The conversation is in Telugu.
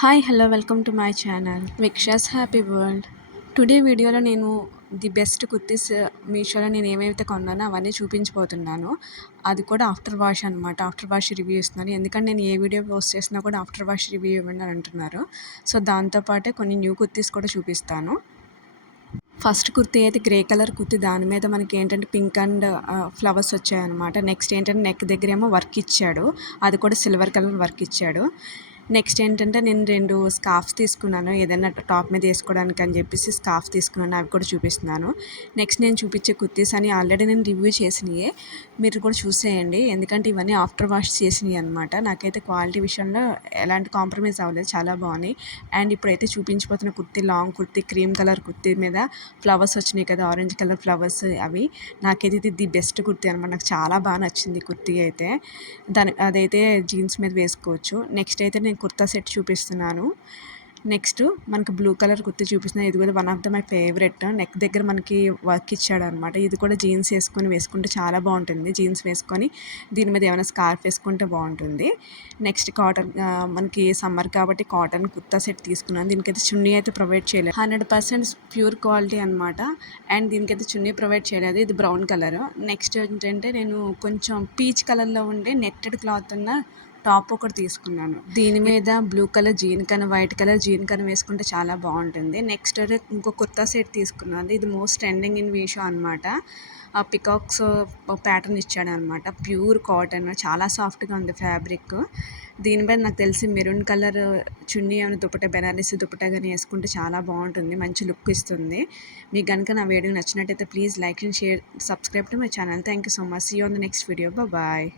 Hi hello welcome to my channel విక్షాస్ హ్యాపీ వరల్డ్. టుడే వీడియోలో నేను ది బెస్ట్ కుర్తీస్ మీషోలో నేను ఏమైతే కొన్నానో అవన్నీ చూపించబోతున్నాను. అది కూడా ఆఫ్టర్ వాష్ అనమాట. ఆఫ్టర్ వాష్ రివ్యూ ఇస్తున్నాను. ఎందుకంటే నేను ఏ వీడియో పోస్ట్ చేసినా కూడా ఆఫ్టర్ వాష్ రివ్యూ ఇవ్వండి అని అంటున్నారు. సో దాంతోపాటే కొన్ని న్యూ కుర్తీస్ కూడా చూపిస్తాను. ఫస్ట్ కుర్తీ అయితే గ్రే కలర్ కుర్తీ, దాని మీద మనకి ఏంటంటే పింక్ అండ్ ఫ్లవర్స్ వచ్చాయన్నమాట. నెక్స్ట్ ఏంటంటే నెక్ దగ్గర ఏమో వర్క్ ఇచ్చాడు, అది కూడా సిల్వర్ కలర్ వర్క్ ఇచ్చాడు. నెక్స్ట్ ఏంటంటే నేను 2 స్కార్ఫ్స్ తీసుకున్నాను, ఏదైనా టాప్ మీద వేసుకోవడానికి అని చెప్పేసి స్కార్ఫ్ తీసుకున్నాను, అవి కూడా చూపిస్తున్నాను. నెక్స్ట్ నేను చూపించే కుర్తీస్ అని ఆల్రెడీ నేను రివ్యూ చేసినవి, మీరు కూడా చూసేయండి. ఎందుకంటే ఇవన్నీ ఆఫ్టర్ వాష్ చేసినవి అనమాట. నాకైతే క్వాలిటీ విషయంలో ఎలాంటి కాంప్రమైజ్ అవ్వలేదు, చాలా బాగున్నాయి. అండ్ ఇప్పుడైతే చూపించిపోతున్న kurti long kurti, cream colour kurti మీద ఫ్లవర్స్ వచ్చినాయి కదా, ఆరెంజ్ కలర్ ఫ్లవర్స్, అవి నాకైతే ఇది ది బెస్ట్ కుర్తీ అనమాట. నాకు చాలా బాగా నచ్చింది కుర్తీ అయితే. అదైతే జీన్స్ మీద వేసుకోవచ్చు. నెక్స్ట్ అయితే నేను కుర్తా సెట్ చూపిస్తున్నాను. నెక్స్ట్ మనకి బ్లూ కలర్ కుర్తీ చూపిస్తున్నాను. ఇది కూడా one of the my favourite. Neck దగ్గర మనకి వర్క్ ఇచ్చాడు అనమాట. ఇది కూడా జీన్స్ వేసుకుంటే చాలా బాగుంటుంది. జీన్స్ వేసుకొని దీని మీద ఏమైనా స్కార్ఫ్ వేసుకుంటే బాగుంటుంది. నెక్స్ట్ కాటన్, మనకి సమ్మర్ కాబట్టి కాటన్ కుర్తా సెట్ తీసుకున్నాను. దీనికైతే చున్నీ అయితే ప్రొవైడ్ చేయలేదు, 100% ప్యూర్ క్వాలిటీ అనమాట. అండ్ దీనికైతే చున్నీ ప్రొవైడ్ చేయలేదు. ఇది బ్రౌన్ కలర్. నెక్స్ట్ ఏంటంటే నేను కొంచెం పీచ్ కలర్లో ఉండే నెట్టెడ్ క్లాత్ ఉన్న టాప్ ఒకటి తీసుకున్నాను. దీని మీద బ్లూ కలర్ జీన్ కన్నా వైట్ కలర్ జీన్ కన్నా వేసుకుంటే చాలా బాగుంటుంది. నెక్స్ట్ ఇంకో కుర్తా సెట్ తీసుకున్నాను. ఇది మోస్ట్ ట్రెండింగ్ ఇన్ మీషో అనమాట. ఆ పికాక్స్ ప్యాటర్న్ ఇచ్చాడు అనమాట. ప్యూర్ కాటన్, చాలా సాఫ్ట్గా ఉంది ఫ్యాబ్రిక్. దీని మీద నాకు తెలిసి మెరూన్ కలర్ చున్నీ ఏమైనా దుపట్టా, బెనారసి దుపట్టా కానీ వేసుకుంటే చాలా బాగుంటుంది, మంచి లుక్ ఇస్తుంది. మీకు కనుక నా వీడియో నచ్చినట్టయితే please like and share, subscribe to my channel. Thank you so much. See you on the next video. Bye.